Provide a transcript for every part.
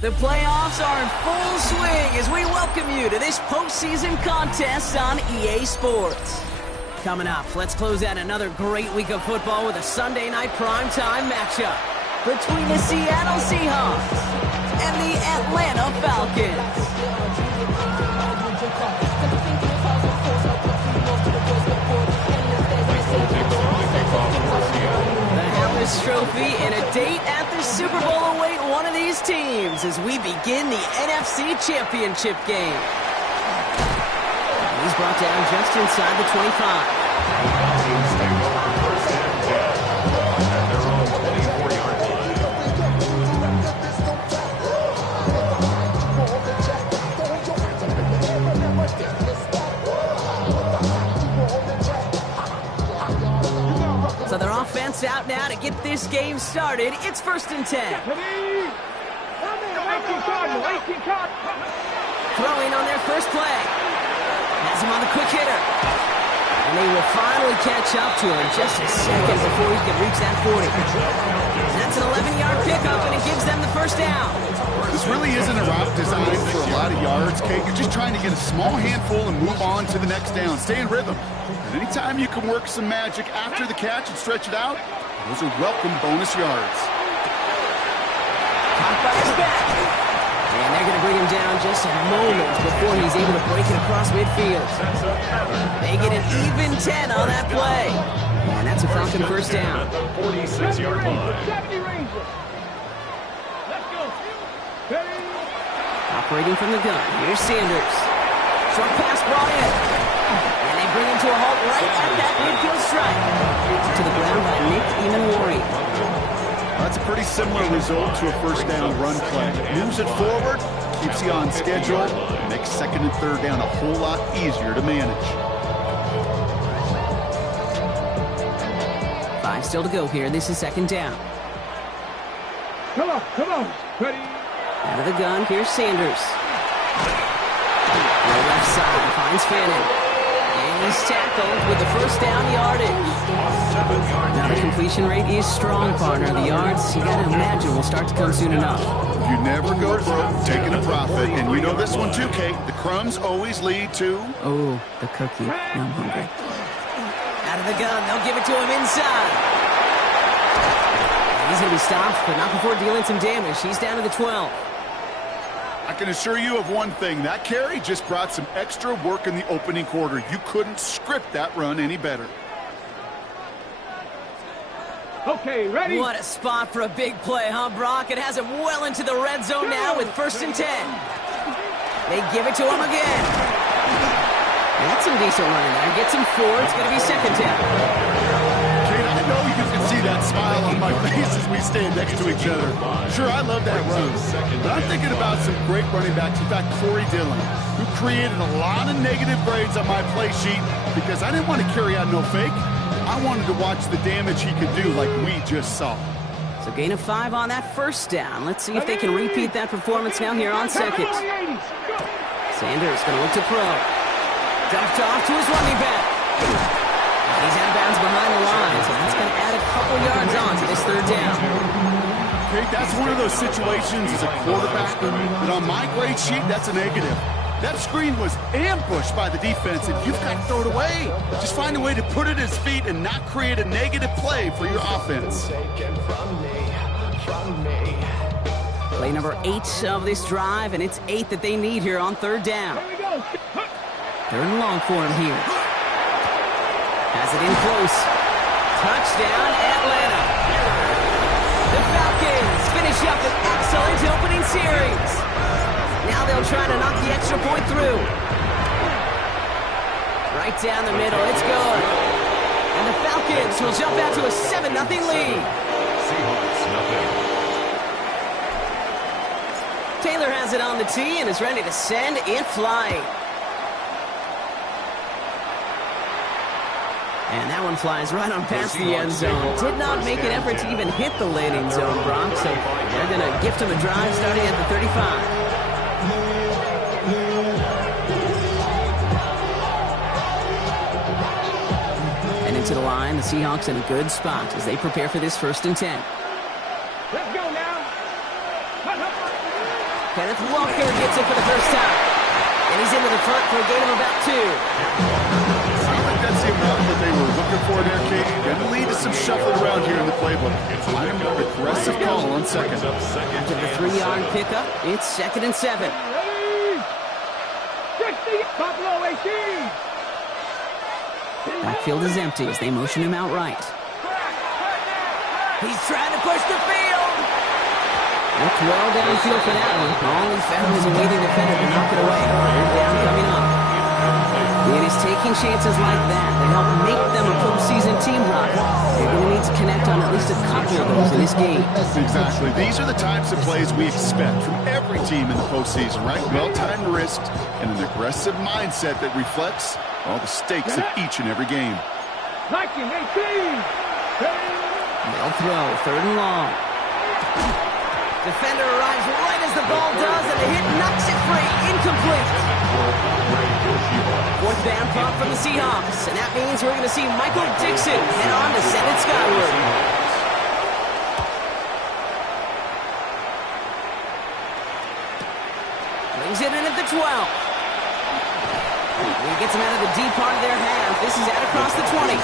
The playoffs are in full swing as we welcome you to this postseason contest on EA Sports. Coming up, let's close out another great week of football with a Sunday night primetime matchup between the Seattle Seahawks and the Atlanta Falcons. Trophy and a date at the Super Bowl await one of these teams as we begin the NFC Championship game. He's brought down just inside the 25. So their offense out now to get this game started. It's 1st and 10. Throwing on their first play. Has him on the quick hitter. And they will finally catch up to him just a second before he can reach that 40. That's an 11-yard pickup, and it gives them the first down. This really isn't a route designed for a lot of yards, Kate. You're just trying to get a small handful and move on to the next down. Stay in rhythm. And anytime you can work some magic after the catch and stretch it out, those are welcome bonus yards. Caught by his back. And they're going to bring him down just a moment before he's able to break it across midfield. They get an even 10 on that play. And that's a Falcon first down. 46-yard line. Operating from the gun, here's Sanders. Short pass brought in. And they bring him to a halt right at that midfield strike. To the ground by Nick Emanwari. That's a pretty similar result to a first down run play. Moves it forward, keeps you on schedule, makes second and third down a whole lot easier to manage. 5 still to go here. This is 2nd down. Come on, ready. Out of the gun, here's Sanders. The left side finds Fannin. And he's tackled with the first down yardage. Now the completion rate is strong, partner. The yards, you got to imagine, will start to come soon enough. You never go broke taking a profit, and you know this one too, Kate. The crumbs always lead to... Oh, the cookie. Now I'm hungry. Out of the gun, they'll give it to him inside. He's going to be stopped, but not before dealing some damage. He's down to the 12. I can assure you of one thing. That carry just brought some extra work in the opening quarter. You couldn't script that run any better. Okay, ready? What a spot for a big play, huh, Brock? It has him well into the red zone now with 1st and 10. They give it to him again. That's some decent running there. Gets him 4. It's going to be 2nd down. Kate, I know you can see that smile on my face as we stand next to each other. Sure, I love that run. But I'm thinking about some great running backs. In fact, Corey Dillon, who created a lot of negative grades on my play sheet because I didn't want to carry out no fake. I wanted to watch the damage he could do like we just saw. So gain of 5 on that first down. Let's see if they can repeat that performance now here on 2nd. Sanders going to look to throw. Dumped off to his running back. He's out of bounds behind the line, so that's going to add a couple yards on to this 3rd down. Okay, that's one of those situations as a quarterback that on my grade sheet, that's a negative. That screen was ambushed by the defense, and you've got to throw it away. Just find a way to put it at his feet and not create a negative play for your offense. Play number 8 of this drive, and it's 8 that they need here on 3rd down. 3rd and long for him here. Has it in close. Touchdown, Atlanta. The Falcons finish up an excellent opening series. Now they'll try to knock the extra point through. Right down the middle, it's good. And the Falcons will jump out to a 7-0 lead. Seahawks, nothing. Taylor has it on the tee and is ready to send in flight. And that one flies right on past the end zone. Did not make an effort to even hit the landing zone, Brock. So they're going to gift him a drive starting at the 35. And into the line, the Seahawks in a good spot as they prepare for this 1st and 10. Let's go now. Kenneth Walker gets it for the first time. And he's into the front for a gain of about 2. I don't think that's the amount that they were looking for there, Kate. Going to lead to some shuffling around here in the playbook. Find a more aggressive call on second. After the 3-yard pickup, it's 2nd and 7. Buffalo 18. Backfield is empty as they motion him out right. He's trying to push the field. Looked well downfield for that one. All he found was a waiting defender to knock it away. Third down coming up. It is taking chances like that that help make them a postseason team, Brock. They're going to need to connect on at least a couple of those in this game. Exactly. These are the types of plays we expect from every team in the postseason, right? Well-timed risks and an aggressive mindset that reflects all the stakes of each and every game. 19, 18. They'll throw, 3rd and long. Defender arrives right as the ball does, and the hit knocks it free. Incomplete. 4th down punt from the Seahawks, and that means we're going to see Michael Dixon head on to send it skyward. Brings it in at the 12. He gets him out of the deep part of their half. This is out across the 20.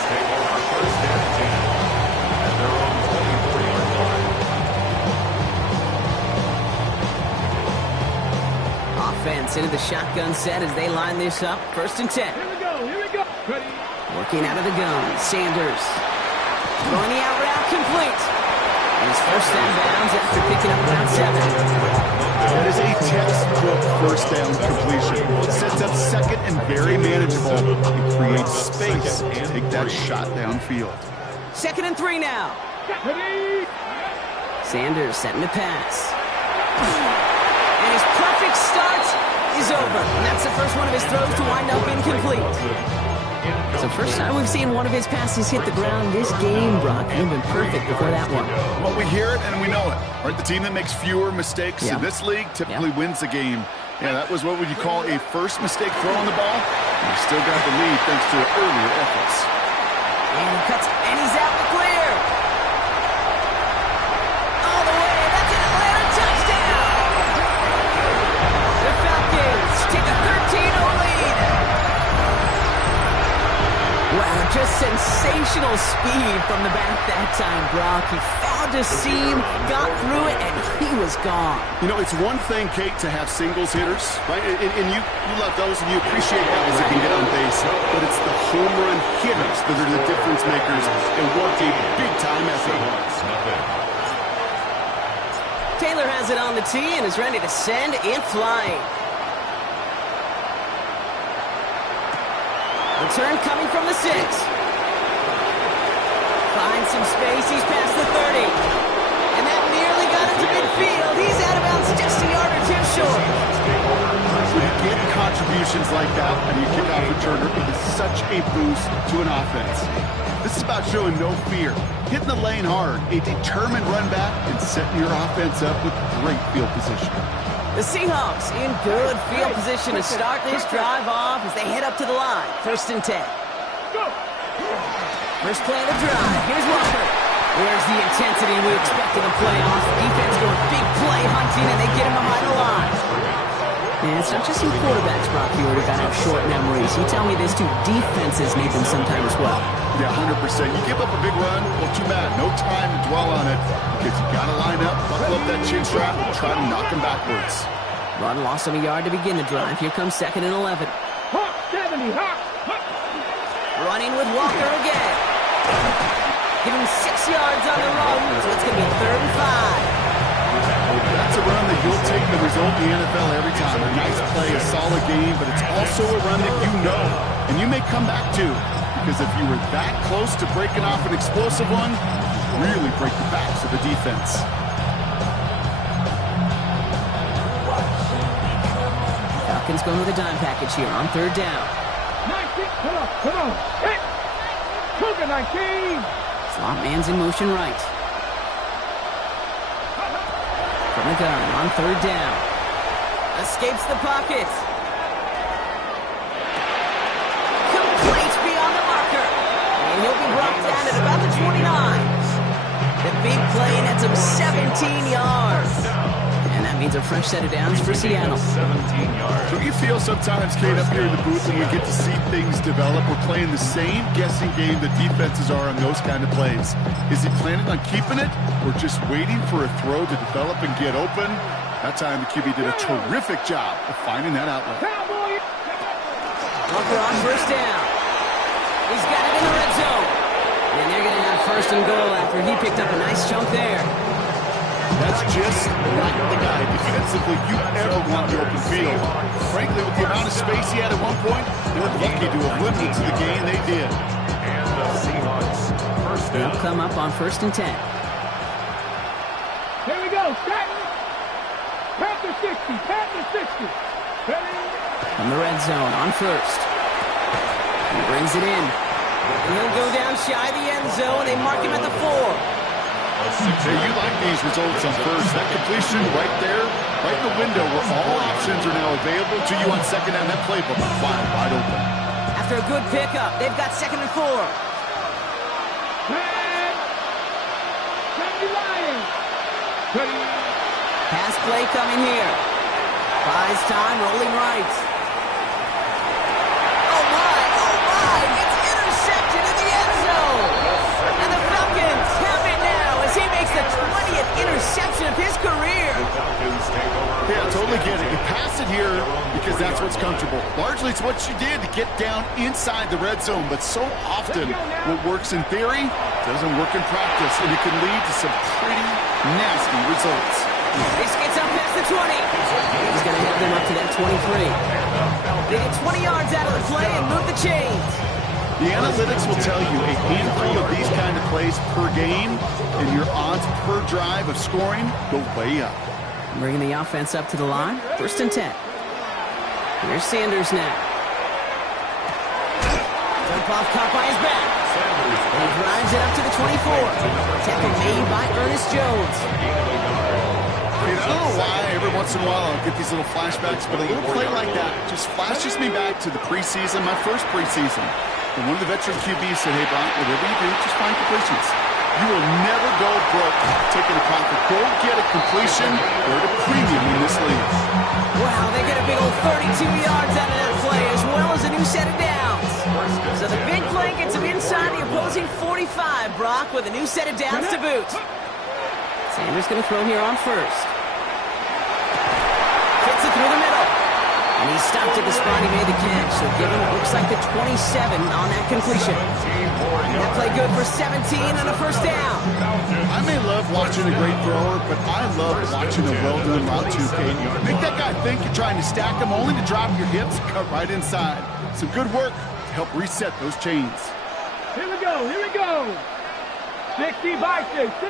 Offense into the shotgun set as they line this up. 1st and 10. Here we go. Ready. Working out of the gun, Sanders. Throwing the out route complete. And his first down bounds after picking up around 7. That is a textbook first down completion. It sets up second and very manageable. It creates space to take that shot downfield. 2nd and 3 now. Ready. Sanders setting to pass. And his perfect start is over. And that's the first one of his throws to wind up incomplete. So first time we've seen one of his passes hit the ground this game, Brock. He'd been perfect before that one. Well, we hear it and we know it. Right? The team that makes fewer mistakes in this league typically wins the game. Yeah, that was what would you call a first mistake throw on the ball. And he still got the lead thanks to earlier efforts. And he cuts, and he's out the clear. All the way, that's an Atlanta touchdown. The Falcons take a 13-0 lead. Wow, just sensational speed from the back that time, Brock. He found a seam, got through it, and he was gone. You know, it's one thing, Kate, to have singles hitters, right? And you love those and you appreciate guys that can get on base. But it's the home run hitters that are the difference makers and work a big-time effort. Taylor has it on the tee and is ready to send it flying. Return coming from the 6. Finds some space. He's past the 30. And that nearly got him to midfield. He's out of bounds just a yard or 2 short. When you get contributions like that and you kick off returner, it is such a boost to an offense. This is about showing no fear, hitting the lane hard, a determined run back, and setting your offense up with great field position. The Seahawks in good field position to start this drive off as they head up to the line. 1st and 10. First play of the drive. Here's Walker. There's the intensity we expect in the playoffs. Defense going big play hunting, and they get him behind the line. And it's not just some quarterbacks, Brock, you already got to have short memories. You tell me this too, defenses need them sometime as well. Yeah, 100%. You give up a big run, well, too bad. No time to dwell on it because you got to line up, buckle up that chin strap, and try to knock him backwards. Run loss of a yard to begin the drive. Here comes 2nd and 11. Hawk 70, Hawk. Running with Walker again. Give him 6 yards on the run, so it's going to be 3rd and 5. That's a run that you'll take the result in the NFL every time. A nice play, a solid game, but it's also a run that you know, and you may come back to. Because if you were that close to breaking off an explosive one, you really break the backs of the defense. Falcons going with a dime package here on 3rd down. 19, come on. Hit. Cougar 19. Slot man's in motion right. From the gun on 3rd down. Escapes the pocket. Complete beyond the marker. And he'll be brought down at about the 29. The big play nets him 17 yards. And And that means a fresh set of downs for Seattle. 17 yards. Don't you feel sometimes, Kate, up here in the booth when we get to see things develop, we're playing the same guessing game that defenses are on those kind of plays? Is he planning on keeping it or just waiting for a throw to develop and get open? That time the QB did a terrific job of finding that outlet. Walker on first down. He's got it in the red zone. And they're going to have first and goal after he picked up a nice chunk there. That's just not the guy defensively you ever want the open field. Frankly, with the amount of space he had at one point, they're lucky to have limited to the gain they did. And the Seahawks first down. They'll come up on 1st and 10. Here we go. Staten. Panther 60. Panther 60. Ready? From the red zone on first. He brings it in. And he'll go down shy of the end zone. They mark him at the 4. Hey, you like these results on first. That completion right there, right in the window where all options are now available to you on second down. That playbook is wide open. After a good pickup, they've got 2nd and 4. Pass play coming here. Buys time, rolling right. Oh my, it's intercepted in the end zone. And the Falcons have it now as he makes the 20th interception of his career. Yeah, I totally get it. You pass it here because that's what's comfortable. Largely, it's what you did to get down inside the red zone. But so often, what works in theory doesn't work in practice, and it can lead to some pretty nasty results. This gets up past the 20. He's going to have them up to that 23. They get 20 yards out of the play and move the chains. The analytics will tell you a handful of these kind of plays per game, and your odds per drive of scoring go way up. Bringing the offense up to the line. 1st and 10. Here's Sanders now. Jump off caught by his back. He drives it up to the 24. Tackle made by Ernest Jones. I don't know why every once in a while I'll get these little flashbacks, but a little play like that just flashes me back to the preseason, my first preseason. And one of the veteran QBs said, hey, Brian, whatever you do, just find completions. You will never go broke taking a profit. Go get a completion or a premium in this league. Wow, they get a big old 32 yards out of that play as well as a new set of downs. So the big play gets him inside the opposing 45, Brock, with a new set of downs to boot. Sanders going to throw here on first. Hits it through the middle. And he stopped at the spot he made the catch. So give him what looks like the 27 on that completion. And that play good for 17 on a first down. I may love watching a great thrower, but I love watching a well-done route too, Kate. Make that guy think you're trying to stack him only to drop your hips and cut right inside. Some good work to help reset those chains. Here we go. 60 by 60.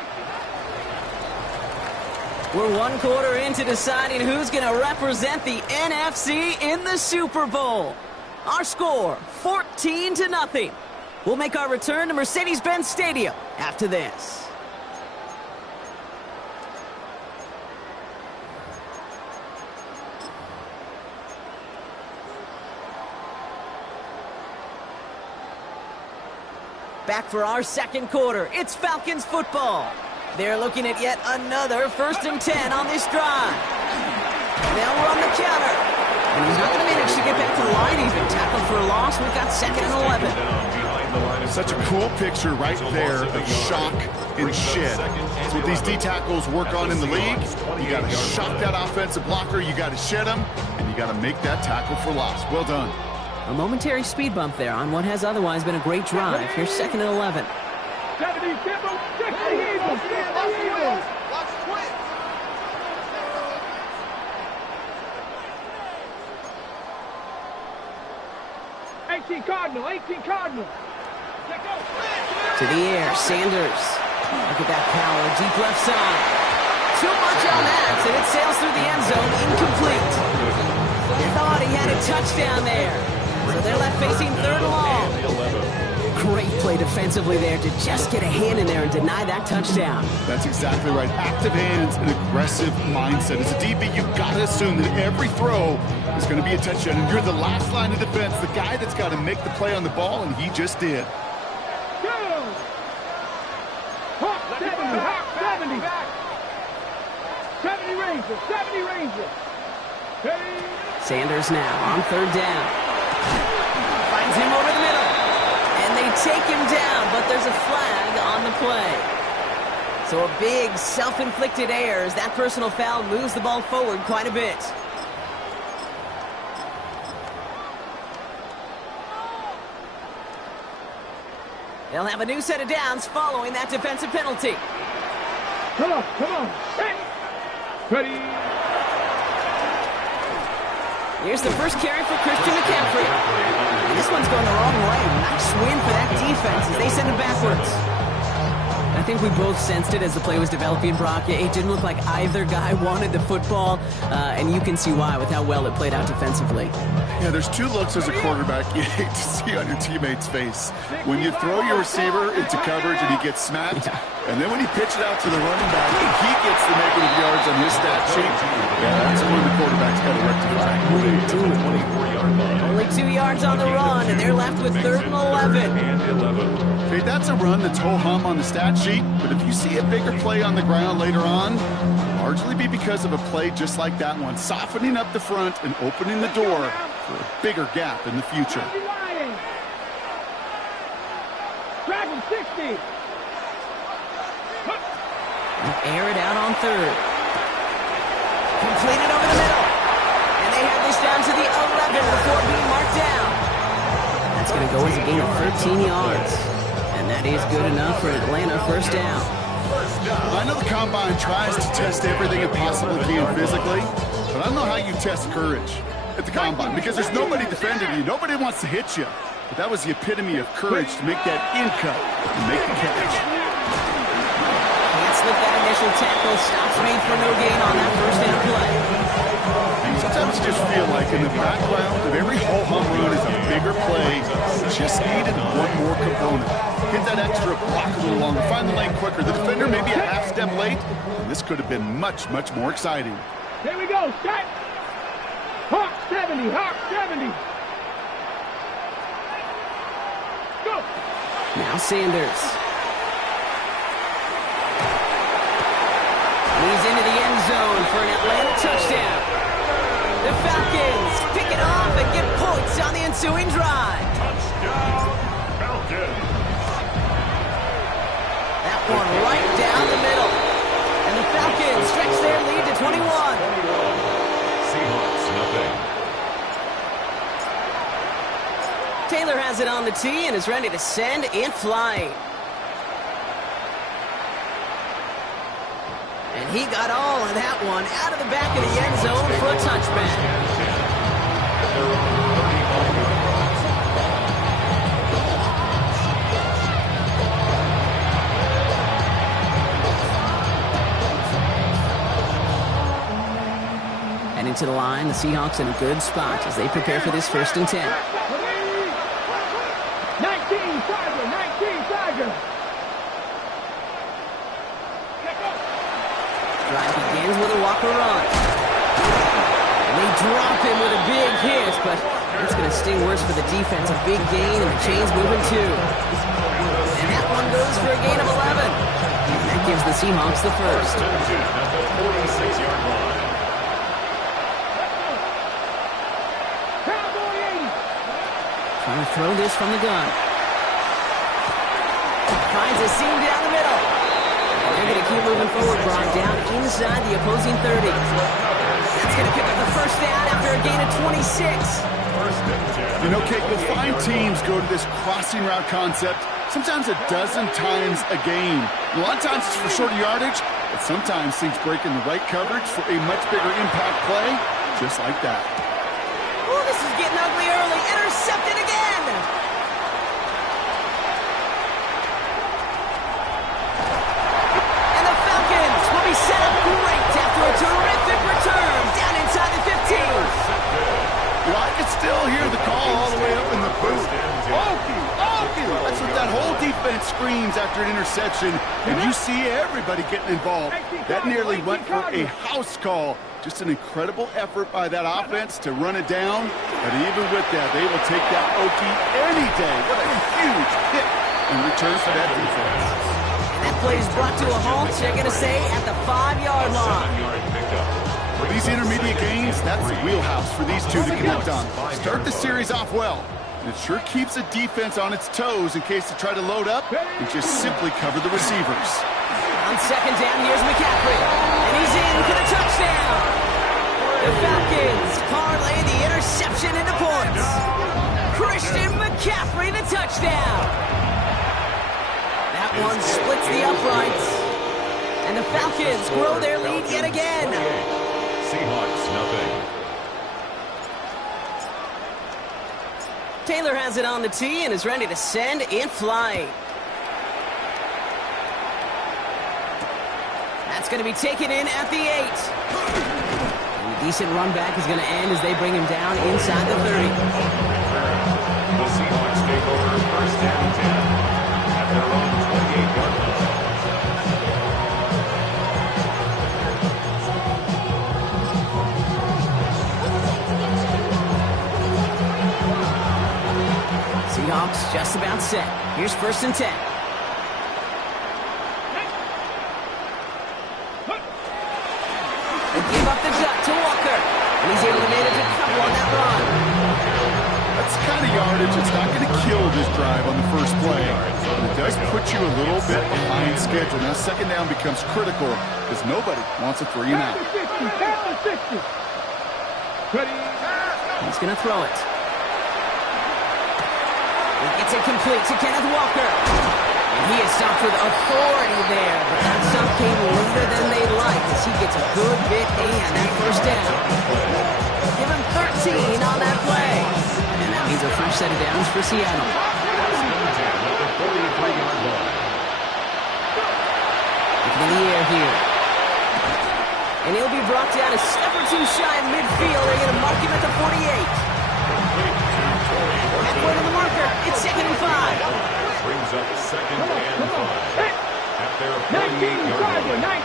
We're 1 quarter into deciding who's going to represent the NFC in the Super Bowl. Our score, 14-0. We'll make our return to Mercedes-Benz Stadium after this. Back for our 2nd quarter. It's Falcons football. They're looking at yet another 1st and 10 on this drive. They'll run the counter. And he's not going to manage to get back to the line. He's been tackled for a loss. We've got 2nd and 11. Such a cool picture right there of shock and shed. That's what these D tackles work on in the league. You got to shock that offensive blocker. You got to shed him. And you got to make that tackle for loss. Well done. A momentary speed bump there on what has otherwise been a great drive. Here's 2nd and 11. 70, 60, Eagles. 18 Cardinal. To the air, Sanders. Look at that power, deep left side. Too much on that, and it sails through the end zone, incomplete. They thought he had a touchdown there. So they're left facing 3rd and long. Great play defensively there to just get a hand in there and deny that touchdown. That's exactly right. Active hands and aggressive mindset. As a DB, you've got to assume that every throw is going to be a touchdown. And you're the last line of defense, the guy that's got to make the play on the ball, and he just did. Hawk 70. 70 ring. Ranger. 70 Ranger. Hey. Sanders now on third down. Finds him over the middle. And they take him down, but there's a flag on the play. So a big self-inflicted error as that personal foul moves the ball forward quite a bit. They'll have a new set of downs following that defensive penalty. Come on, come on. Hey. Ready. Here's the first carry for Christian McCaffrey. And this one's going the wrong way. Nice win for that defense as they send it backwards. I think we both sensed it as the play was developing, Brock. It didn't look like either guy wanted the football, and you can see why with how well it played out defensively. Yeah, there's two looks as a quarterback you hate to see on your teammate's face. When you throw your receiver into coverage and he gets smacked, and then when you pitch it out to the running back, he gets the negative yards on his stat sheet. Yeah, that's when the quarterback's got to rectify. Only 2 yards on the run, and they're left with 3rd and 11. Okay, that's a run that's ho-hum on the stat sheet, but if you see a bigger play on the ground later on, it'll largely be because of a play just like that one, softening up the front and opening the door for a bigger gap in the future. Dragon 60. Air it out on 3rd. Completed over the middle. And they have this down to the 11 before being marked down. That's going to go as a gain of 13 yards. And that is good enough for an Atlanta first down. I know the Combine tries to test everything it possibly can physically, but I don't know how you test courage at the Combine because there's nobody defending you. Nobody wants to hit you. But that was the epitome of courage to make that in cut and make the catch. Can't slip that initial tackle. Stops made for no gain on that first down play. Sometimes you just feel like in the background of every ho-hum run is a bigger play. Just needed one more component. Hit that extra block a little longer. Find the lane quicker. The defender may be a half step late. This could have been much, much more exciting. Here we go. Shot. Hawk 70. Hawk 70. Go. Now Sanders. He's into the end zone for an Atlanta touchdown. The Falcons pick it off and get points on the ensuing drive. Touchdown, Falcons. That one right down the middle. And the Falcons stretch their lead to 21. Seahawks, nothing. Taylor has it on the tee and is ready to send it flying. And he got all of that one out of the back of the end zone for a touchback. And into the line, the Seahawks in a good spot as they prepare for this 1st and 10. 19 Tiger. 19 Tiger. Drive begins with a walker run. And they drop him with a big hit, but it's going to sting worse for the defense. A big gain, and the chain's moving too. And that one goes for a gain of 11. And that gives the Seahawks the first. At the 46-yard line. Cowboy 80. Trying to throw this from the gun. Finds a seam down the middle. They're going to keep moving forward, Brock, down inside the opposing 30. That's going to pick up the first down after a gain of 26. You know, Kate, you'll find teams go to this crossing route concept sometimes a dozen times a game. A lot of times it's for shorter yardage, but sometimes things break in the right coverage for a much bigger impact play, just like that. Oh, this is getting ugly early. Intercepted again. Set up great after a terrific return down inside the 15. You know, I can still hear the call all the way up in the booth. Okie, Okie! That's what that whole defense screams after an interception, and you see everybody getting involved. That nearly went for a house call. Just an incredible effort by that offense to run it down, but even with that, they will take that Okie any day. What a huge hit in return for that defense. That play is brought to a halt, they're going to say, at the 5-yard line. 7-yard pickup. These intermediate gains, that's the wheelhouse for these two to connect on. Start the series off well. It sure keeps the defense on its toes in case they try to load up and just simply cover the receivers. On second down, here's McCaffrey. And he's in for the touchdown. The Falcons parlay the interception into points. Christian McCaffrey, the touchdown. That one splits the uprights. And the Falcons grow their lead yet again. Seahawks, nothing. Taylor has it on the tee and is ready to send in flight. That's going to be taken in at the 8. And a decent run back is going to end as they bring him down inside the 30. The Seahawks take over first down 10 at their own 28-yard line. Seahawks just about set. Here's first and 10. They give up the gut to Walker. And he's able to manage a couple on that run. That's the kind of yardage that's not going to kill this drive on the first play. But it does put you a little bit behind schedule. Now second down becomes critical because nobody wants a 3 and out. He's going to throw it. He gets it complete to Kenneth Walker. And he is stopped with authority there. But that stop came later than they'd like as he gets a good bit in that first down. Give him 13 on that play. And that means a fresh set of downs for Seattle. Looking in the air here. And he'll be brought down a step or two shy of midfield. They're going to mark him at the 48. Halfway to the marker. It's second and 5. Brings up second and 5 at their 48-yard line.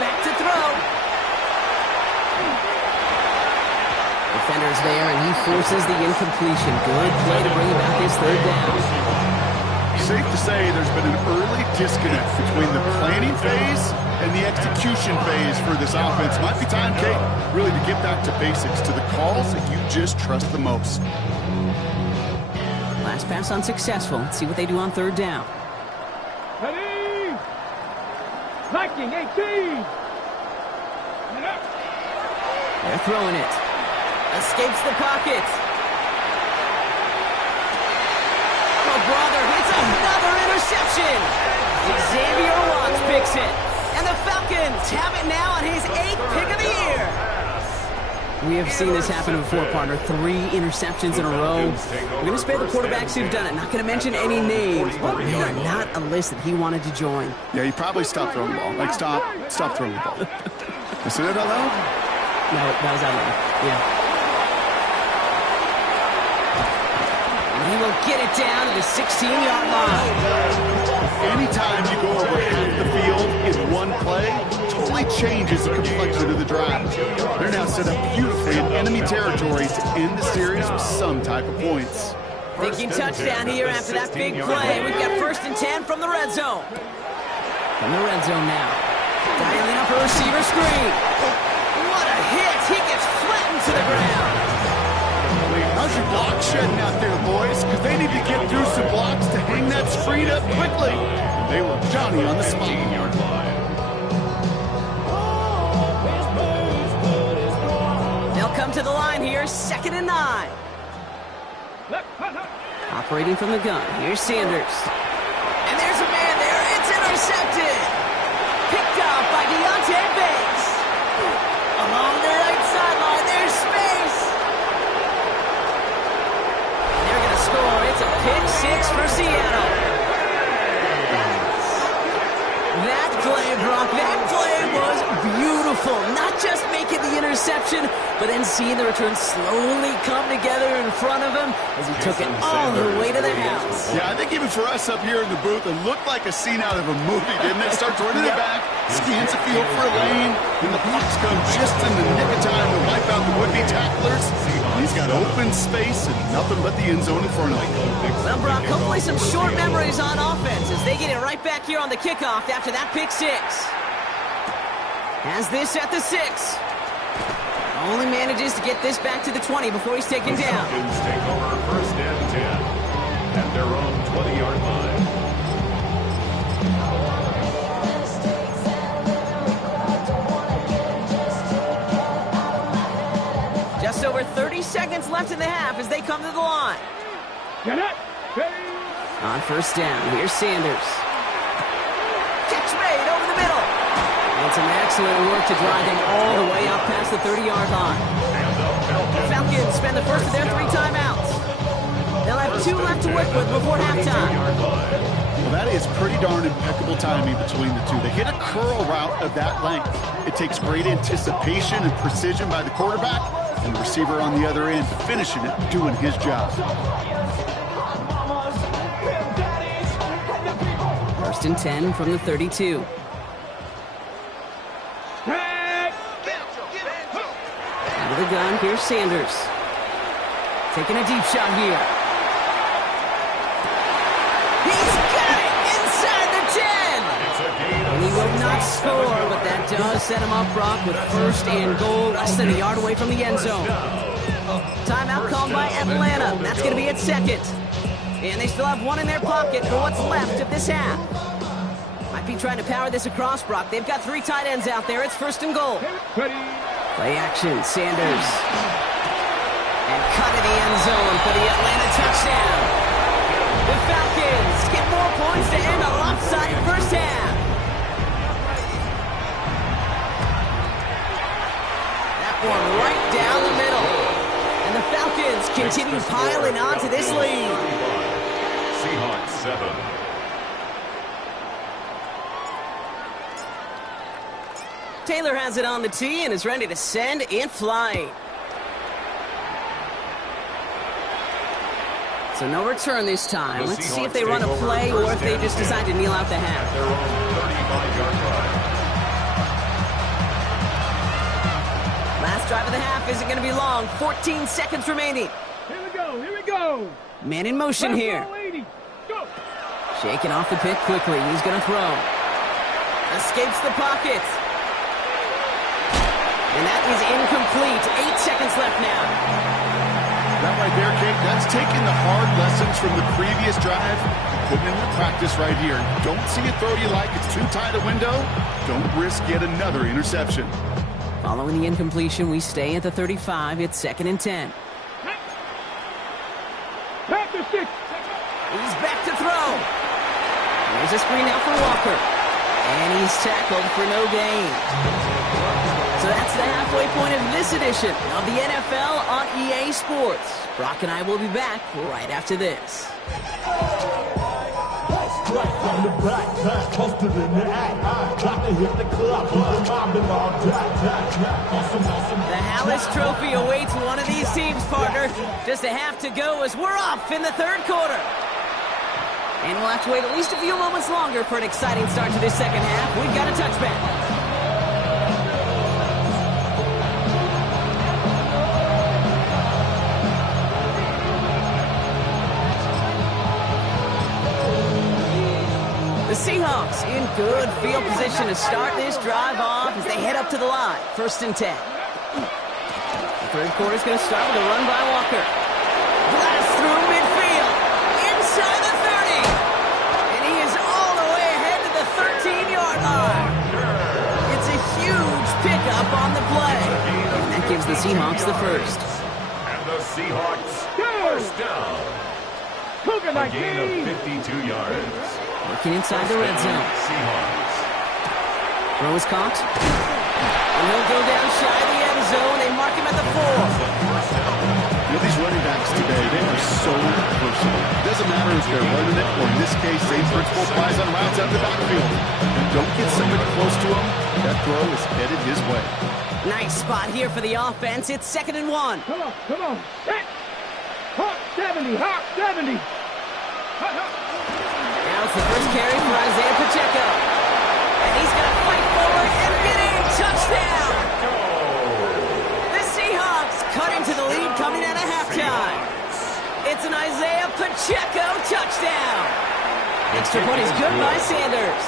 Back to throw. Defender's there, and he forces the incompletion. Good play to bring about this third down. Safe to say there's been an early disconnect between the planning phase and the execution phase for this offense. Might be time, Kate, really to get back to basics, to the calls that you just trust the most. Last pass unsuccessful. Let's see what they do on third down. Ready? Viking 18. They're throwing it. Escapes the pocket. Oh, brother, it's another interception. Xavier Watts picks it. And the Falcons have it now on his 8th pick of the year. We have seen this happen before, partner. 3 interceptions in a row. We're going to spare the quarterbacks who've done it. Not going to mention any names, but they are not a list that he wanted to join. Yeah, he probably stopped throwing the ball. Like, stop throwing the ball. You see that out loud? No, that was out loud. Yeah. And he will get it down to the 16-yard line. Anytime you go over half the field in one play, totally changes the complexion of the drive. They're now set up beautifully in enemy territory to end the series with some type of points. Thinking touchdown here after that big play. We've got first and 10 from the red zone. From the red zone now. Dialing up a receiver screen. What a hit. He gets flattened to the ground. How's your block shedding out there, boys? Because they need to get through some blocks to hang that screen up quickly. They were Johnny on the spot. 15-yard line. They'll come to the line here, second and 9. Operating from the gun, here's Sanders. And there's a man there, it's intercepted. Picked off by Deontay Banks. Along the right sideline, there's space. And they're going to score. It's a pick 6 for Seattle. That play, Brock, that play was beautiful. Not just making the interception, but then seeing the return slowly come together in front of him as he took it all the way to the house. Yeah, I think even for us up here in the booth, it looked like a scene out of a movie, didn't it? Starts running it back, scans the field for a lane, and the blocks come just in the nick of time to wipe out the would-be tacklers. He's got open space and nothing but the end zone in front of him. Well, Brock, hopefully some short memories on offense as they get it right back here on the kickoff after that pick 6. Has this at the 6. Only manages to get this back to the 20 before he's taken down. Falcons take over first and 10 at their own 20-yard line. Just over 30 seconds left in the half as they come to the line. On first down, here's Sanders. Catch made over the middle. And some excellent work to drive them all the way up past the 30-yard line. The Falcons spend the first of their 3 timeouts. They'll have 2 left to work with before halftime. Well, that is pretty darn impeccable timing between the two. They hit a curl route of that length. It takes great anticipation and precision by the quarterback and the receiver on the other end finishing it, doing his job. First and 10 from the 32. Out of the gun, here's Sanders. Taking a deep shot here. He's got it inside the 10! And he will not score, but that does set him up, Brock, with first and goal, less than a yard away from the end zone. Timeout called by Atlanta. That's going to be its second. And they still have 1 in their pocket for what's left of this half. Might be trying to power this across, Brock. They've got 3 tight ends out there. It's first and goal. Play action, Sanders. And cut in the end zone for the Atlanta touchdown. The Falcons get more points to end a lopsided first half. That one right down the middle. And the Falcons continue piling on to this lead. Seahawks 7. Taylor has it on the tee and is ready to send in flight. So no return this time. Let's see if they run a play or if they just decide to kneel out the half. Their own 35-yard line. Last drive of the half isn't going to be long. 14 seconds remaining. Here we go. Man in motion here. Go. Shaking off the pick quickly. He's going to throw. Escapes the pocket. And that is incomplete. 8 seconds left now. That right there, Kate, that's taking the hard lessons from the previous drive, putting into practice right here. Don't see a throw you like. It's too tight a window. Don't risk yet another interception. Following the incompletion, we stay at the 35. It's 2nd and 10. Pass the 6. He's back to throw. There's a screen out for Walker. And he's tackled for no gain. So that's the halfway point of this edition of the NFL on EA Sports. Brock and I will be back right after this. The Hallis Trophy awaits one of these teams, partner. Just a half to go as we're off in the 3rd quarter. And we'll have to wait at least a few moments longer for an exciting start to this 2nd half. We've got a touchback. The Seahawks in good field position to start this drive off as they head up to the line. 1st and 10. The 3rd quarter is going to start with a run by Walker. Blast through midfield. Inside the 30. And he is all the way ahead to the 13-yard line. It's a huge pickup on the play. And that gives the Seahawks the first. And the Seahawks first down. A gain of 52 yards. Working inside the red zone. Seahawks. Throw is caught. And he'll go down shy of the end zone. They mark him at the 4. You know, these running backs today, they are so versatile. It doesn't matter if they're running it, or in this case, same principle applies on routes out of the backfield. And don't get somebody close to him. That throw is headed his way. Nice spot here for the offense. It's 2nd and 1. Come on. Set. Hawk 70. Now it's the first carry for Isaiah Pacheco. And he's going to fight forward and get in. Touchdown! The Seahawks cut into the lead coming out of halftime. It's an Isaiah Pacheco touchdown. Extra point is good by Sanders.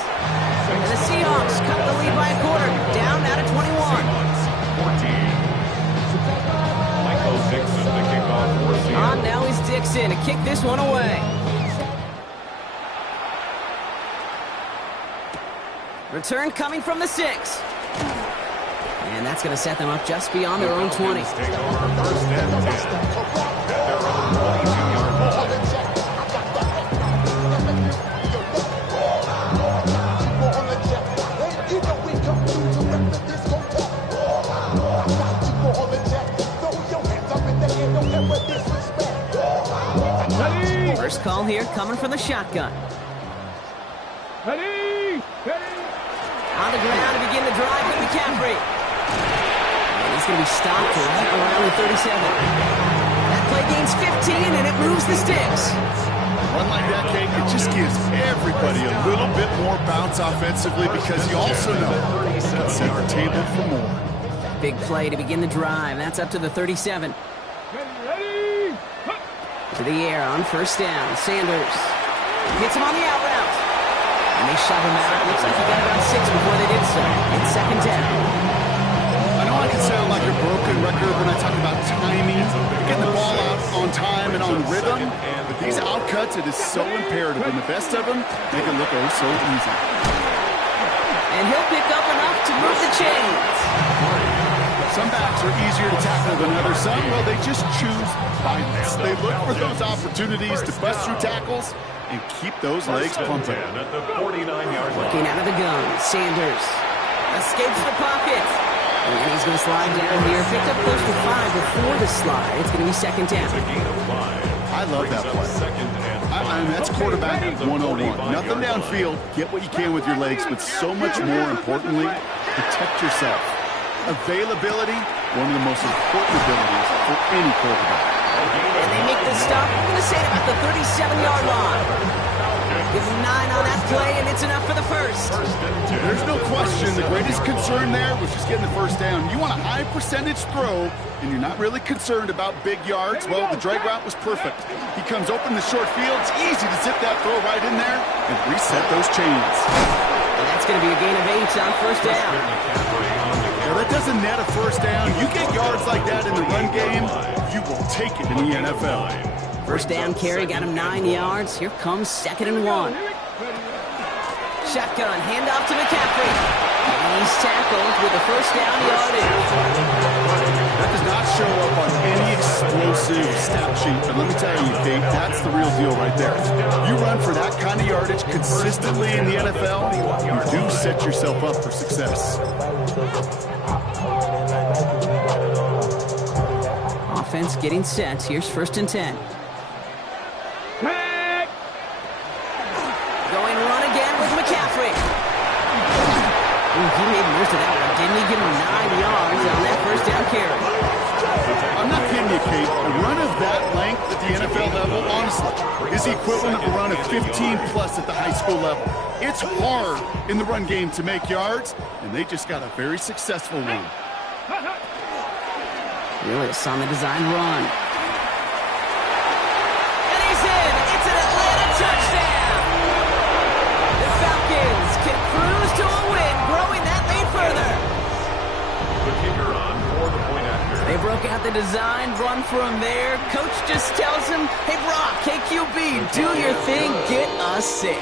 And the Seahawks cut the lead by a quarter. Down now out at 21. 14. Michael Dixon, the kickoff for Seattle. On now is Dixon to kick this one away. Return coming from the 6. And that's going to set them up just beyond their own 20. Take over first and 10 at their own 22-yard line. First call here coming from the shotgun. Ready! On the ground to begin the drive with McCaffrey. And he's going to be stopped right around the 37. That play gains 15, and it moves the sticks. Run like that, Kate, it just gives everybody a little bit more bounce offensively because you also know it can set the table for more. Big play to begin the drive. That's up to the 37. Ready! To the air on first down. Sanders hits him on the out route. And they shove him out. Looks like he got about 6 before they did so. It's second down. I know I can sound like a broken record when I talk about timing, getting the ball out on time and on rhythm, but these outcuts, it is so imperative, and the best of them make it look oh so easy. And he'll pick up enough to move the chains. Some backs are easier to tackle than others. Some, well, they just choose violence. They look for those opportunities to bust through tackles and keep those legs pumping. At the 49-yard line. Looking out of the gun, Sanders escapes the pocket. And he's going to slide down here. Picked up close to 5 before the slide. It's going to be second down. It's a gain of 5. I love that play. I mean, that's quarterback 101. Nothing downfield. Get what you can with your legs, but so much more importantly, protect yourself. Availability, one of the most important abilities for any quarterback. And they make the stop. I'm going to say about the 37-yard line. Give them 9 on that play, and it's enough for the first. There's no question. The greatest concern there was just getting the first down. You want a high percentage throw, and you're not really concerned about big yards. Well, the drag route was perfect. He comes open the short field. It's easy to zip that throw right in there and reset those chains. And that's going to be a gain of 8 on first down. Now, that doesn't net a first down. You get yards like that in the run game, you will take it in the NFL. First down carry got him 9 yards. Here comes 2nd and 1. Shotgun, handoff to McCaffrey. And he's tackled with a first down yardage. That does not show up on any explosive stat sheet, but let me tell you, Kate, that's the real deal right there. You run for that kind of yardage consistently in the NFL, you do set yourself up for success. Offense getting set. Here's 1st and 10. Going run again with McCaffrey. Ooh, he made most of that one, didn't he? Give him 9 yards on that first down carry. I'm not kidding you, Kate. A run of that length at the NFL level, honestly, is the equivalent of a run of 15-plus at the high school level. It's hard in the run game to make yards, and they just got a very successful one. Willis on the design run. And he's in! It's an Atlanta touchdown! The Falcons can cruise to a win, growing that lead further. The kicker on for the point after. They broke out the design run from there. Coach just tells him, hey, Brock, KQB, do your thing, get us 6.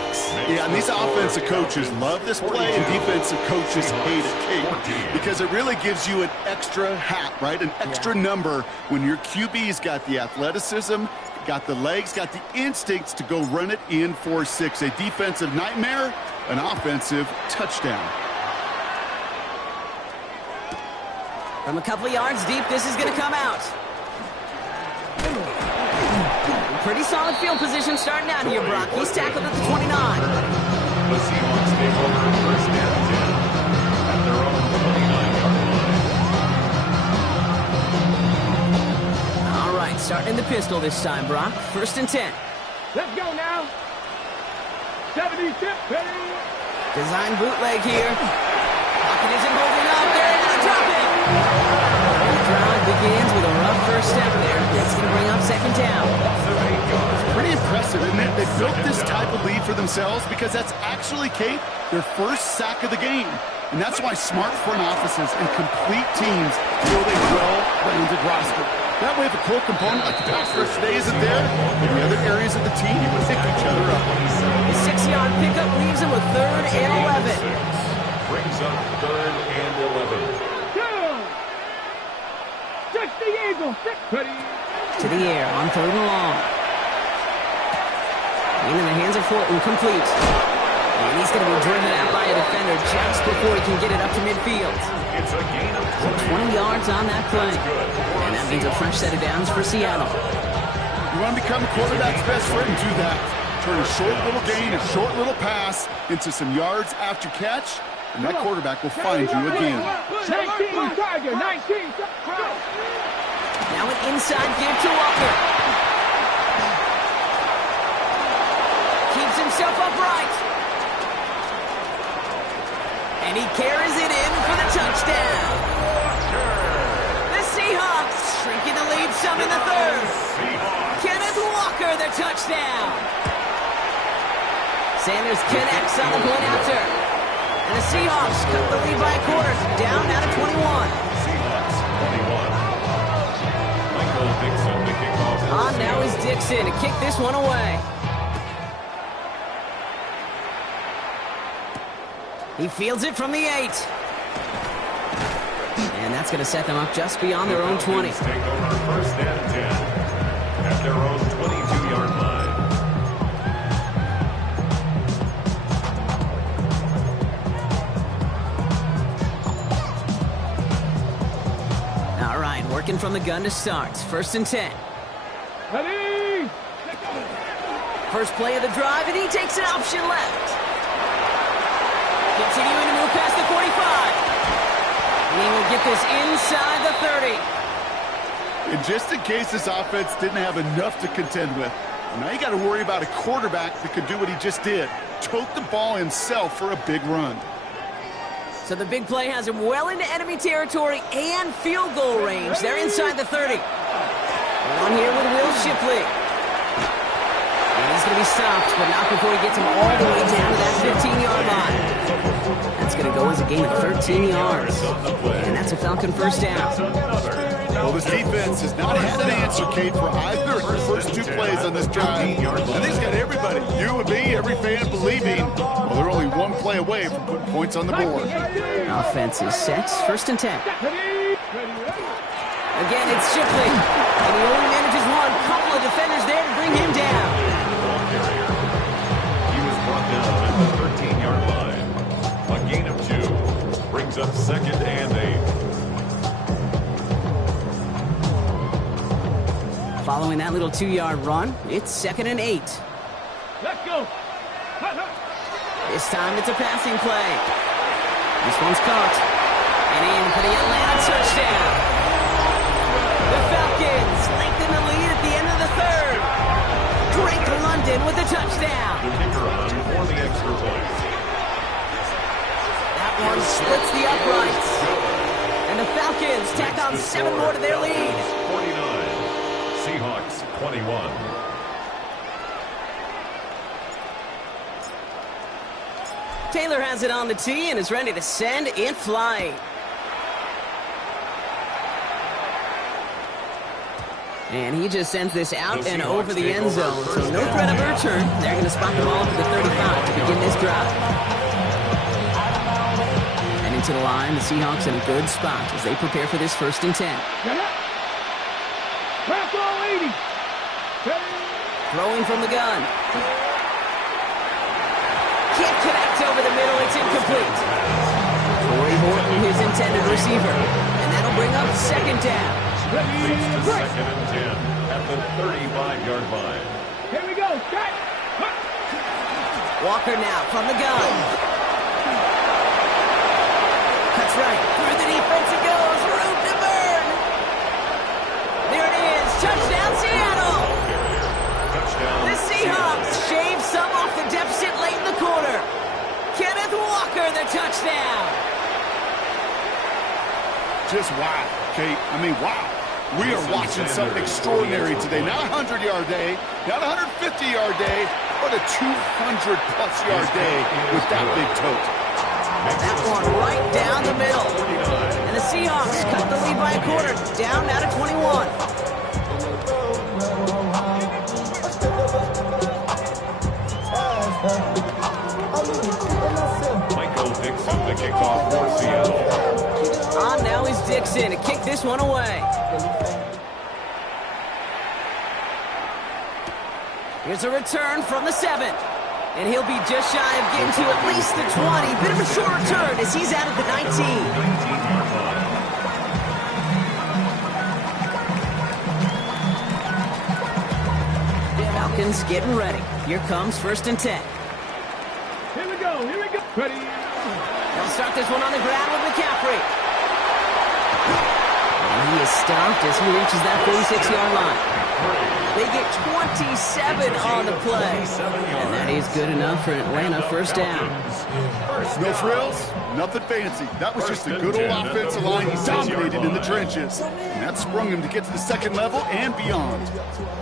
Yeah, and these offensive coaches love this play, and defensive coaches hate it, Kate, because it really gives you an extra hat, right? An extra number when your QB's got the athleticism, got the legs, got the instincts to go run it in for 6. A defensive nightmare, an offensive touchdown. From a couple of yards deep, this is going to come out. Pretty solid field position starting out here, Brock. He's tackled at the 29. The Seahawks take over first and 10 at their own 29-yard line. All right, starting in the pistol this time, Brock. 1st and 10. Let's go now. 70 tip, ready. Design bootleg here. Pocket isn't holding up. They're going to drop it. And the drive begins with a rough first step there. That's going to bring up 2nd down. Pretty impressive, isn't it? They built this type of lead for themselves because that's actually, Kate, their first sack of the game. And that's why smart front offices and complete teams build a well-rounded roster. That way, if a core component like the pass rush today isn't there, the other areas of the team will pick each other up. The 6-yard pickup leaves him with 3rd and 11. Brings up 3rd and 11. Check the Eagles. Ready. To the air on 3rd and long. Into the hands of Fulton, complete. And he's going to be driven out by a defender just before he can get it up to midfield. It's a gain of 20 yards on that play. And that means a fresh set of downs for Seattle. You want to become a quarterback's best friend, do that. Turn a short little gain, a short little pass into some yards after catch, and that quarterback will find you again. 19, Tiger, 19. Now an inside give to Walker. Keeps himself upright. And he carries it in for the touchdown. The Seahawks shrinking the lead some in the 3rd. Kenneth Walker, the touchdown. Sanders connects on the point after. And the Seahawks cut the lead by a quarter. Down now to 21. Seahawks 21. Michael Dixon to kick off. On now is Dixon to kick this one away. He fields it from the 8. And that's going to set them up just beyond their own 20. Take over 1st and 10 at their own 22-yard line. All right, working from the gun to start. 1st and 10. Ready. First play of the drive, and he takes an option left. Continuing to move past the 45. He will get this inside the 30. And just in case this offense didn't have enough to contend with, now you got to worry about a quarterback that could do what he just did. Tote the ball himself for a big run. So the big play has him well into enemy territory and field goal range. They're inside the 30. On here with Will Shipley. And he's going to be stopped, but not before he gets him all the way down to that 15-yard line. That's going to go as a gain of 13 yards. And that's a Falcon first down. Well, this defense has not had an answer, Kate, for either of the first 2 plays on this drive. I think it's got everybody, you and me, every fan believing, well, they're only 1 play away from putting points on the board. Offense is set. 1st and 10. Again, it's Shipley. And he only manages one. Couple of defenders there to bring him down. He was brought down at the 13-yard line. A gain of 2 brings up 2nd and 8. Following that little 2-yard run, it's 2nd and 8. Let's go. This time it's a passing play. This one's caught. And in for the Atlanta touchdown. The Falcons lengthen the lead at the end of the 3rd. Drake London with the touchdown. The kicker on for the extra point. That one splits the uprights. And the Falcons tack on 7 more to their lead. 49. Seahawks 21. Taylor has it on the tee and is ready to send it flying. And he just sends this out and over the end zone. So no threat of a return. They're going to spot the ball for the 35 to begin this drive. And into the line, the Seahawks in a good spot as they prepare for this 1st and 10. Pass all 80. Throwing from the gun. Can't connect over the middle. It's incomplete. Corey Horton, his intended receiver. And that'll bring up 2nd down. Leads to 2nd and 10 at the 35-yard line. Here we go. Cut. Walker now from the gun. Cuts right. Through the defense it goes. Room to burn. There it is. Touchdown, Seattle. Touchdown. The Seahawks shave some off the deficit late in the quarter. Kenneth Walker, the touchdown. Just wow, Kate. I mean, wow. We are watching something extraordinary today. Not a 100-yard day, not a 150-yard day, but a 200-plus-yard day with that big tote. That one right down the middle. And the Seahawks cut the lead by a quarter, down now to 21. Michael Dixon, the kickoff for Seattle. On now is Dixon to kick this one away. Here's a return from the 7. And he'll be just shy of getting to at least the 20. Bit of a short return as he's out of the 19. 19-yard line. Falcons getting ready. Here comes 1st and 10. Here we go. Here we go. Ready. They'll start this one on the ground with McCaffrey. And he is stopped as he reaches that 46-yard line. They get 27 on the play. And that is good enough for Atlanta 1st down. No frills, nothing fancy. That was just a good old offensive line. He dominated in the trenches. And that sprung him to get to the 2nd level and beyond.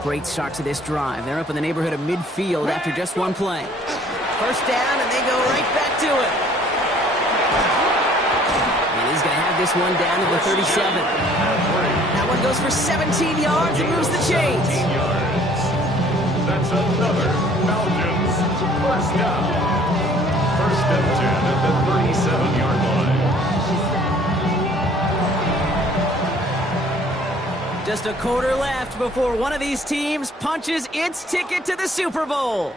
Great start to this drive. They're up in the neighborhood of midfield after just one play. 1st down, and they go right back to it. And he's going to have this one down to the 37. That one goes for 17 yards and moves the chains. 17 yards. That's another Falcons 1st down. 1st and 10 at the 37-yard line. Just a quarter left before one of these teams punches its ticket to the Super Bowl.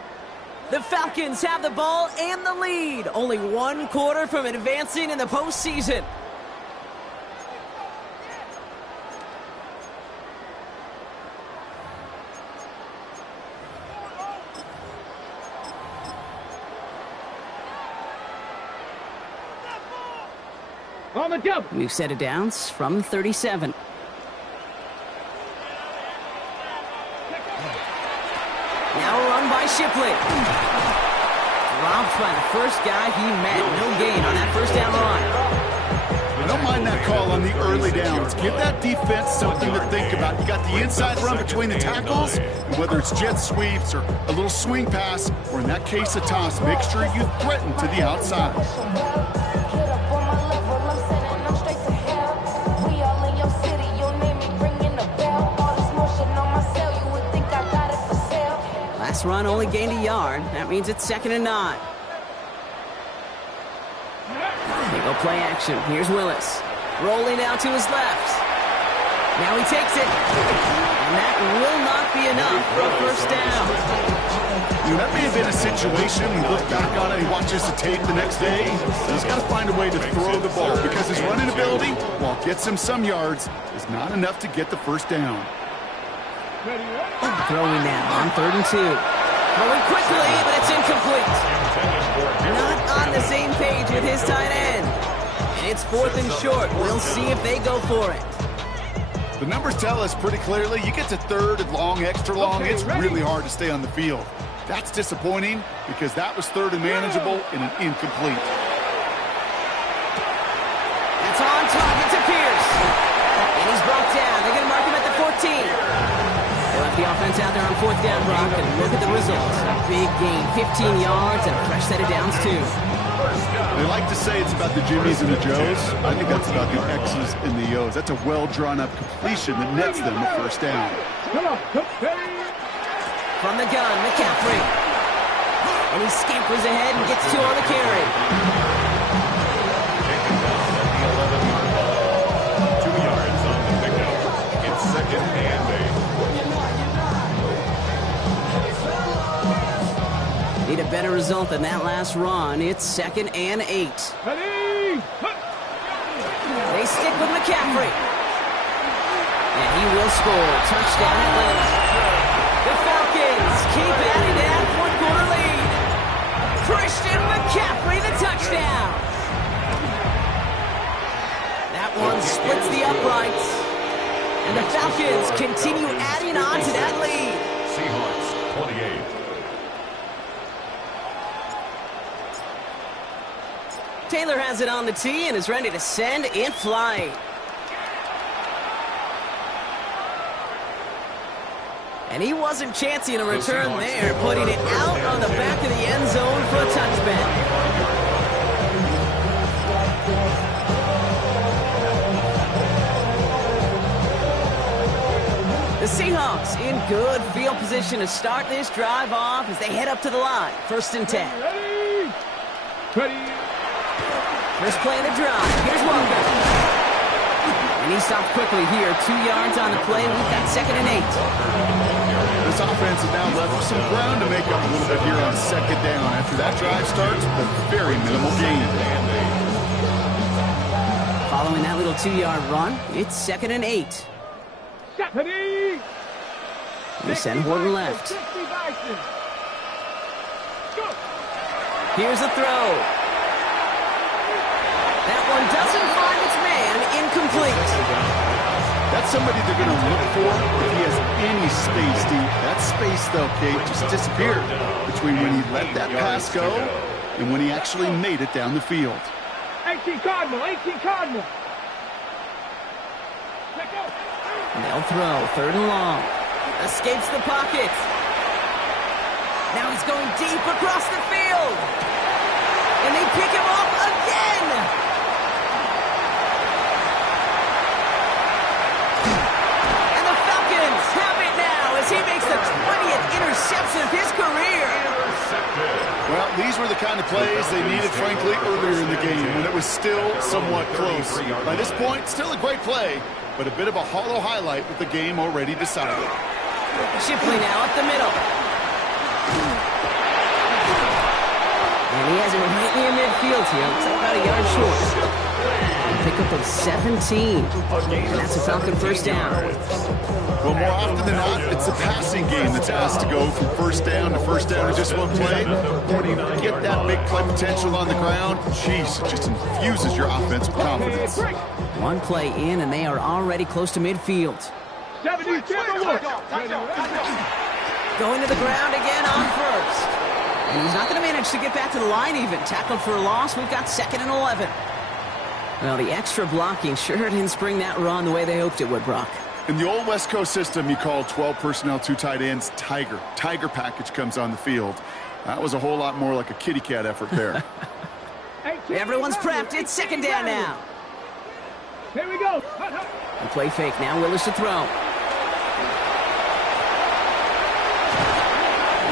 The Falcons have the ball and the lead. Only one quarter from advancing in the postseason. On the jump. We've set it down from 37. Now a run by Shipley. Dropped by the first guy he met. No gain on that 1st down run. I don't mind that call on the early downs. Give that defense something to think about. You got the inside run between the tackles, and whether it's jet sweeps or a little swing pass, or in that case a toss, make sure you threaten to the outside. Last run only gained a yard. That means it's 2nd and 9. They go play action. Here's Willis. Rolling out to his left. Now he takes it. And that will not be enough for a 1st down. That may have been a situation, we look back on it, he watches the tape the next day, he's got to find a way to throw the ball because his running ability, while it gets him some yards, is not enough to get the 1st down. Throwing now on 3rd and 2. Throwing quickly, but it's incomplete. Not on the same page with his tight end. And it's 4th and short. We'll see if they go for it. The numbers tell us pretty clearly, you get to 3rd and long, extra long, it's really hard to stay on the field. That's disappointing because that was 3rd and manageable and an incomplete. That's on target to Pierce. And he's brought down. They're going to mark him at the 14. They left the offense out there on 4th down, Brock, and look at the results. A big gain, 15 yards, and a fresh set of downs, too. They like to say it's about the Jimmies and the Joes. I think that's about the X's and the O's. That's a well-drawn-up completion that nets them a 1st down. From the gun, McCaffrey. And he scampers ahead and gets 2 on the carry. Taken down at the 11-yard line. 2 yards on the pickup. It's 2nd and 8. Need a better result than that last run. It's 2nd and 8. Ready. They stick with McCaffrey. And he will score. Touchdown Atlanta. The Falcons keep adding to that 4th quarter lead. Christian McCaffrey, the touchdown. That one splits the uprights. And the Falcons continue adding on to that lead. Seahawks 28. Taylor has it on the tee and is ready to send in flight. And he wasn't chancing a return there, putting it out on the back of the end zone for a touchback. The Seahawks in good field position to start this drive off as they head up to the line. 1st and 10. Ready. First play of the drive. Here's Walker. And he stopped quickly here. 2 yards on the play. We've got 2nd and 8. This offense is now left with some ground to make up a little bit here on 2nd down. After that drive starts with a very minimal gain. Following that little 2-yard run, it's 2nd and 8. Ready. They send Horton left. Here's a throw. That one doesn't find its man. Incomplete. That's somebody they're going to look for if he has any space deep. That space, though, Kate, just disappeared between when he let that pass go and when he actually made it down the field. 18 Cardinal. Let go. They'll throw. 3rd and long. Escapes the pocket. Now he's going deep across the field. And they pick him up again. And the Falcons have it now as he makes the 20th interception of his career. Well, these were the kind of plays they needed, frankly, earlier in the game when it was still somewhat close. By this point, still a great play, but a bit of a hollow highlight with the game already decided. Shipley now up the middle. And he has it right near midfield here. Looks like about a yard short. Pickup of 17. And that's a Falcon 1st down. Well, more often than not, it's the passing game that's asked to go from 1st down to 1st down in just one play. When you get that big play potential on the ground, jeez, it just infuses your offense with confidence. One play in, and they are already close to midfield. 70 Going to the ground again on 1st. And he's not going to manage to get back to the line even. Tackled for a loss. We've got 2nd and 11. Well, the extra blocking sure didn't spring that run the way they hoped it would, Brock. In the old West Coast system, you call 12 personnel, 2 tight ends, Tiger. Tiger package comes on the field. That was a whole lot more like a kitty cat effort there. Everyone's prepped. It's 2nd down now. Here we go. And play fake. Now Willis to throw.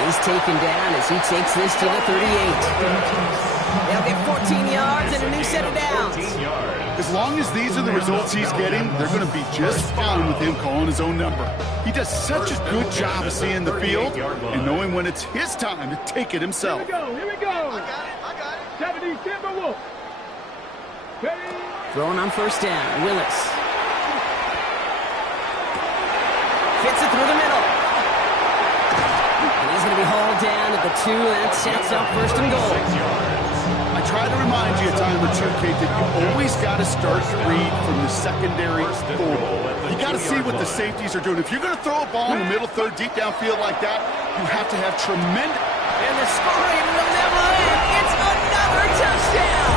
He's taken down as he takes this to the 38. They'll get 14 yards and a new set of downs. As long as these are the results he's getting, they're going to be just fine with him calling his own number. He does such a good job of seeing the field and knowing when it's his time to take it himself. Here we go. I got it. 70 Timberwolves. Throwing on 1st down. Willis. Fits it through the middle. And he's going to be hauled down at the 2. That sets up 1st and goal. I try to remind you a time or two, Kate, that you always got to start the read from the secondary forward. You got to see what the safeties are doing. If you're going to throw a ball in the middle third, deep downfield like that, you have to have tremendous... And the scoring will never end. It's another touchdown.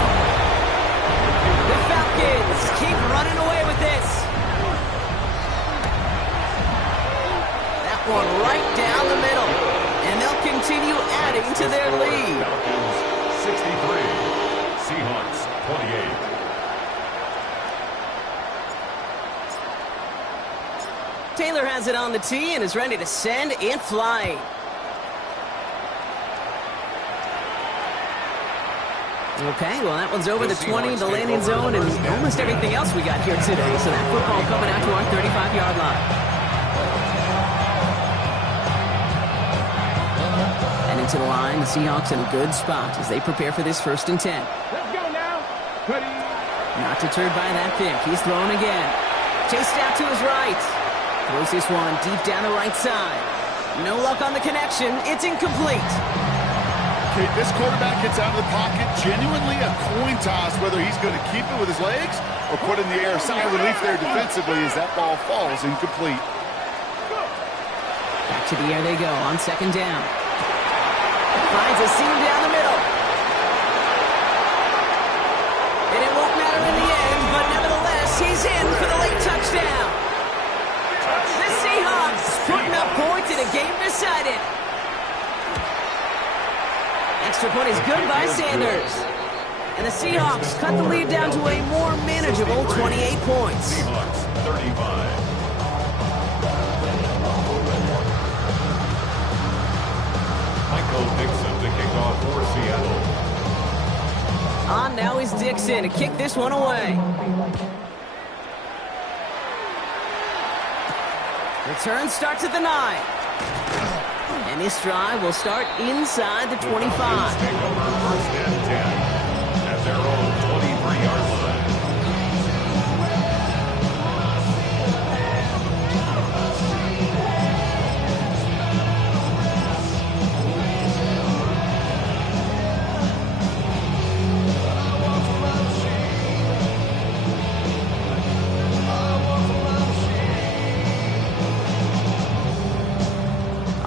The Falcons keep running away with this. That one right down the middle. And they'll continue adding to their lead. 63, Seahawks 28. Taylor has it on the tee and is ready to send it flying. Okay, well, that one's over the 20, the landing zone, and almost everything else we got here today. So that football coming out to our 35-yard line. And into the line, the Seahawks in a good spot as they prepare for this 1st and 10. Let's go now. Ready. Not deterred by that pick. He's throwing again. Chased out to his right. Throws this one deep down the right side. No luck on the connection. It's incomplete. Okay, this quarterback gets out of the pocket, genuinely a coin toss whether he's going to keep it with his legs or put in the air. Sign of relief there defensively as that ball falls incomplete. Back to the air they go on 2nd down. Finds a seam down the middle. And it won't matter in the end, but nevertheless, he's in for the late touchdown. The Seahawks putting up points in a game decided. Extra point is good by Sanders. And the Seahawks cut the lead down to a more manageable 28 points. Seahawks 35. Michael Dixon to kick off for Seattle. On now is Dixon to kick this one away. Return starts at the 9. And this drive will start inside the 25. Take over first and 10 at their own 23-yard line.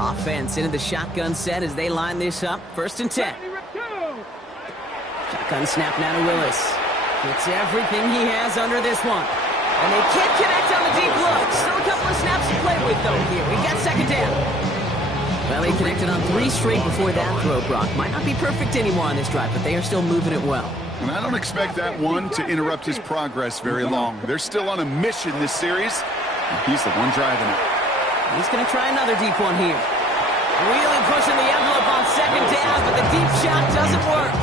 Offense into the shotgun set as they line this up. First and 10. Shotgun snap now to Willis. Gets everything he has under this one. And they can't connect on the deep look. Still a couple of snaps to play with, though, here. We got second down. Well, they connected on 3 straight before that throw, Brock. Might not be perfect anymore on this drive, but they are still moving it well. And I don't expect that one to interrupt his progress very long. They're still on a mission this series. And he's the one driving it. He's going to try another deep one here. Really pushing the envelope on second down, but the deep shot doesn't work.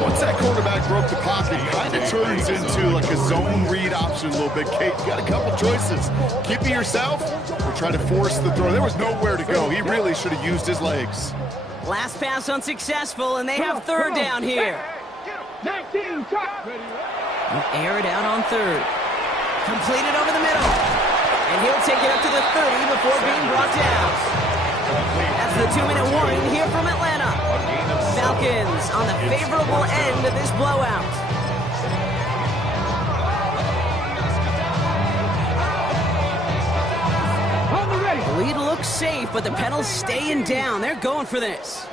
Once that quarterback broke the pocket, it kind of turns into like a zone read option a little bit. Kate, you got a couple choices. Keep it yourself or try to force the throw. There was nowhere to go. He really should have used his legs. Last pass unsuccessful, and they have third down here. 19, Air it out on third. Completed over the middle. And he'll take it up to the 30 before being brought down. That's the 2-minute warning here from Atlanta. Falcons on the favorable end of this blowout. The lead looks safe, but the pedals staying down. They're going for this.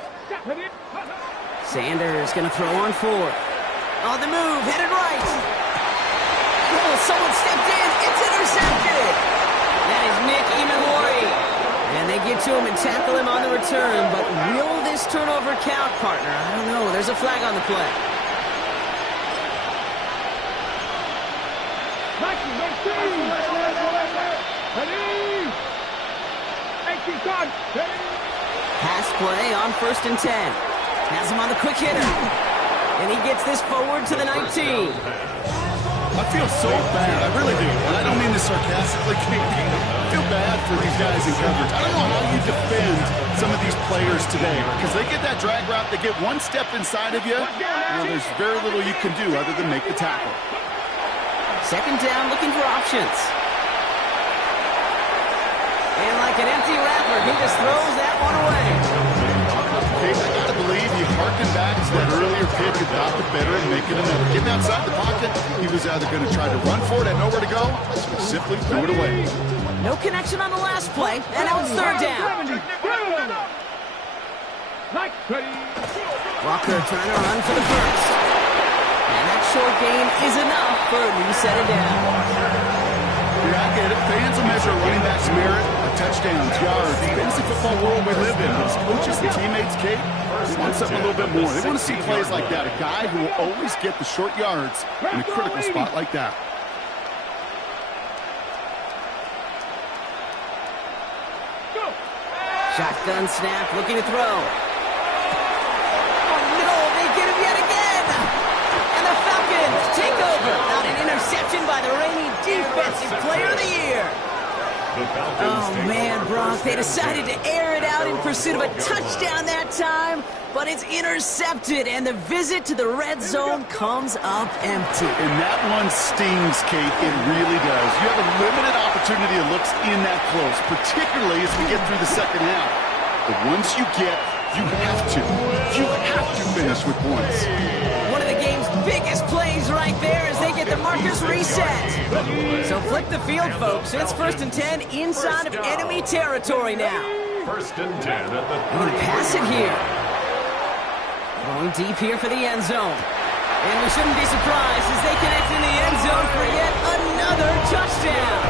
Sanders going to throw on 4. On the move, headed right. Oh, someone stepped in. It's intercepted. That is Nick Imanwari. And they get to him and tackle him on the return. But will this turnover count, partner? I don't know. There's a flag on the play. Pass play on first and 10. Has him on the quick hitter. And he gets this forward to the 19. I feel so bad. I really do. And I don't mean this sarcastically. I feel bad for these guys in coverage. I don't know how you defend some of these players today because they get that drag route, they get one step inside of you, and there's very little you can do other than make the tackle. Second down, looking for options. And like an empty wrapper, he just throws that one away. Hey, I gotta believe he harkened back to that earlier pick about the better and making another. Getting outside the pocket, he was either going to try to run for it, had nowhere to go, so he simply threw it away. No connection on the last play, and now it's third down. Walker trying to run for the first. And that short gain is enough for a new set of down. Yeah, I get it. Fans will measure running back's merit, touchdowns, yards. The fantasy football world we live in. As coaches and teammates, Kate, they want something a little bit more. They want to see plays like that. A guy who will always get the short yards in a critical spot like that. Shotgun snap, looking to throw. Oh no, they get him yet again! And the Falcons take over on an interception by the reigning Defensive Player of the Year. Oh man, Brock, they decided to air it out in pursuit of a touchdown that time, but it's intercepted, and the visit to the red zone comes up empty. And that one stings, Kate. It really does. You have a limited opportunity that looks in that close, particularly as we get through the second half. But once you get, you have to finish with points. One of the game's biggest plays right there as they get the markers reset. So flip the field, folks. It's first and 10 inside of enemy territory now. First and 10 at the 30. We're going to pass it here. Going deep here for the end zone. And we shouldn't be surprised as they connect in the end zone for yet another touchdown.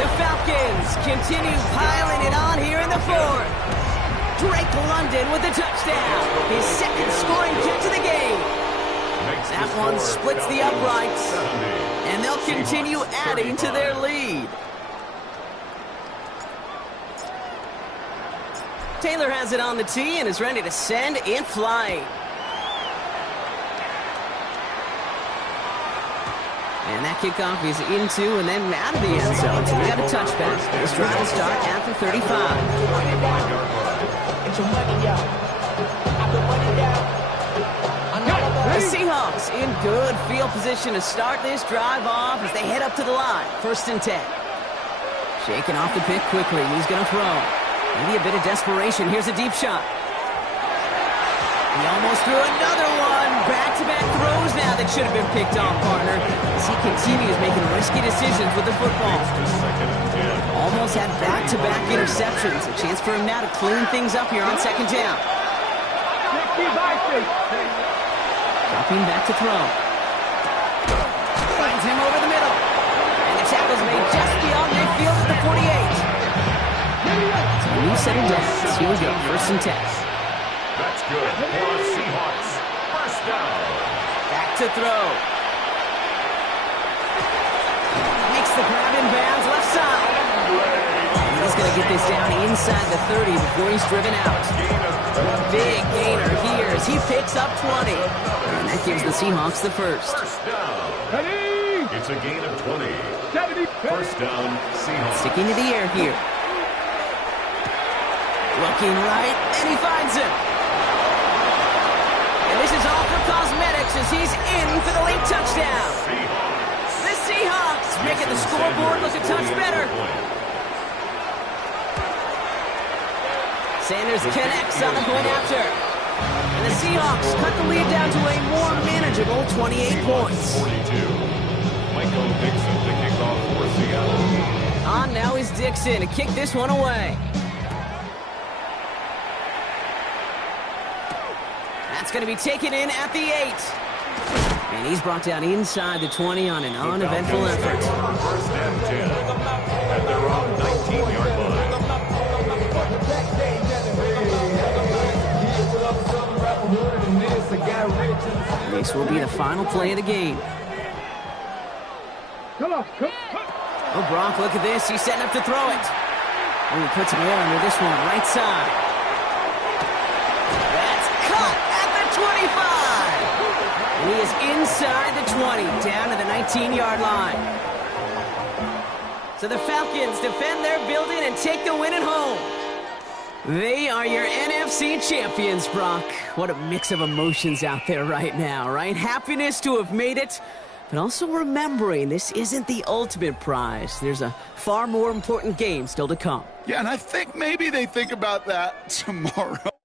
The Falcons continue piling it on here in the fourth. Drake London with the touchdown. His second scoring kick to the game. makes That one splits the uprights. 70. And they'll continue adding to their lead. Taylor has it on the tee and is ready to send in flight. And that kickoff is into and then out of the end zone. So we got a touchback. This drive will start at the 35. The Seahawks in good field position to start this drive off as they head up to the line. 1st and 10. Shaking off the pick quickly. He's going to throw. Maybe a bit of desperation. Here's a deep shot. He almost threw another one. Back-to-back throws now that should have been picked off, partner. As he continues making risky decisions with the football. Almost had back-to-back interceptions. A chance for him now to clean things up here on 2nd down. Dropping back to throw. Finds him over the middle. And the tackle's made just beyond midfield at the 48. So when you set it down, here we go. 1st and 10. That's good for the Seahawks. 1st down. Back to throw. Makes the grab in bounds left side. He's going to get this down inside the 30 before he's driven out. Big gainer here as he picks up 20. And that gives the Seahawks the first. 1st down. It's a gain of 20. 1st down, Seahawks. Sticking to the air here. Looking right, and he finds him. And this is all for cosmetics as he's in for the late touchdown. The Seahawks making the scoreboard look a touch better. Sanders connects on the point after. And the Seahawks cut the lead down to a more manageable 28 points. 42. Michael Dixon to kick off for Seattle. On now is Dixon to kick this one away. That's going to be taken in at the 8. And he's brought down inside the 20 on an uneventful effort. 1st and 10 at their own 19-yard line. This will be the final play of the game. Oh, Brock, look at this. He's setting up to throw it. Oh, he puts him air under this one, right side. That's caught at the 25. And he is inside the 20, down to the 19-yard line. So the Falcons defend their building and take the win at home. They are your NFC champions, Brock. What a mix of emotions out there right now, right? Happiness to have made it, but also remembering this isn't the ultimate prize. There's a far more important game still to come. Yeah, and I think maybe they think about that tomorrow.